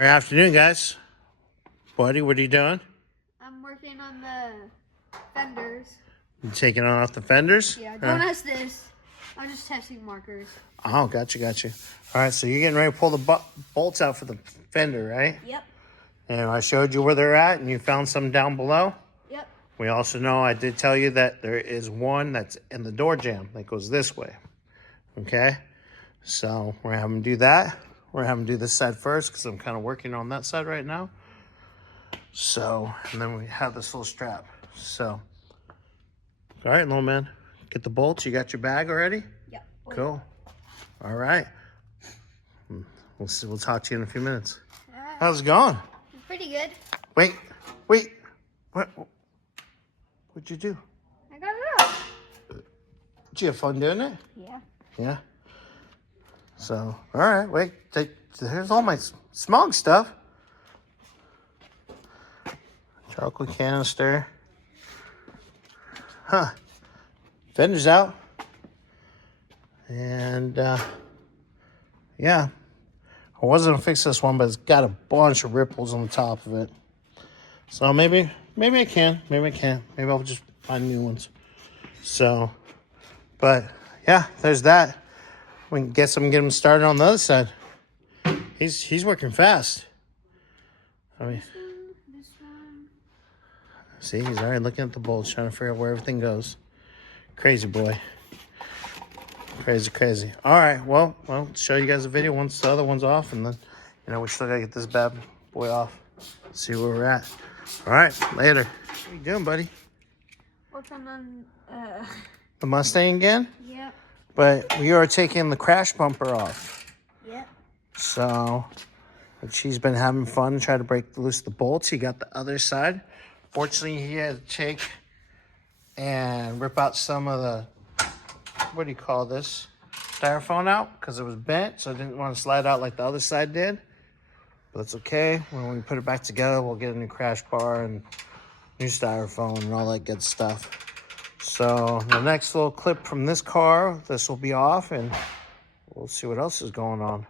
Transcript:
Good afternoon, guys. Buddy, what are you doing? I'm working on the fenders. You taking off the fenders? Yeah, don't ask this. I'm just testing markers. Oh, gotcha. All right, so you're getting ready to pull the bolts out for the fender, right? Yep. And I showed you where they're at, and you found some down below? Yep. We also know I did tell you that there is one that's in the door jamb that goes this way. Okay? So we're going to have them do that. We're going to have them do this side first because I'm kind of working on that side right now. So, and then we have this little strap. So, all right, little man. Get the bolts. You got your bag already? Yep. Cool. All right. We'll see. We'll talk to you in a few minutes. How's it going? Pretty good. Wait. What'd you do? I got it up. Did you have fun doing it? Yeah. Yeah. So, all right. Wait. Here's all my smog stuff. Chocolate canister. Huh. Fender's out. And, yeah. I was going to fix this one, but it's got a bunch of ripples on the top of it. So maybe I can. Maybe I can't. Maybe I'll just find new ones. So, but, yeah, there's that. We can get him started on the other side. He's working fast. I mean, This one. see, he's already looking at the bolts, trying to figure out where everything goes. Crazy boy. Crazy. All right, well, show you guys a video once the other one's off, and then, we still got to get this bad boy off. See where we're at. All right, later. What are you doing, buddy? Working on, The Mustang again? Yep. But we are taking the crash bumper off. Yep. So, she's been having fun, trying to break loose the bolts. He got the other side. Fortunately, he had to take and rip out some of the, what do you call this, styrofoam out, because it was bent, so I didn't want to slide out like the other side did. But it's okay. When we put it back together, we'll get a new crash bar and new styrofoam and all that good stuff. So the next little clip from this car, this will be off, and we'll see what else is going on.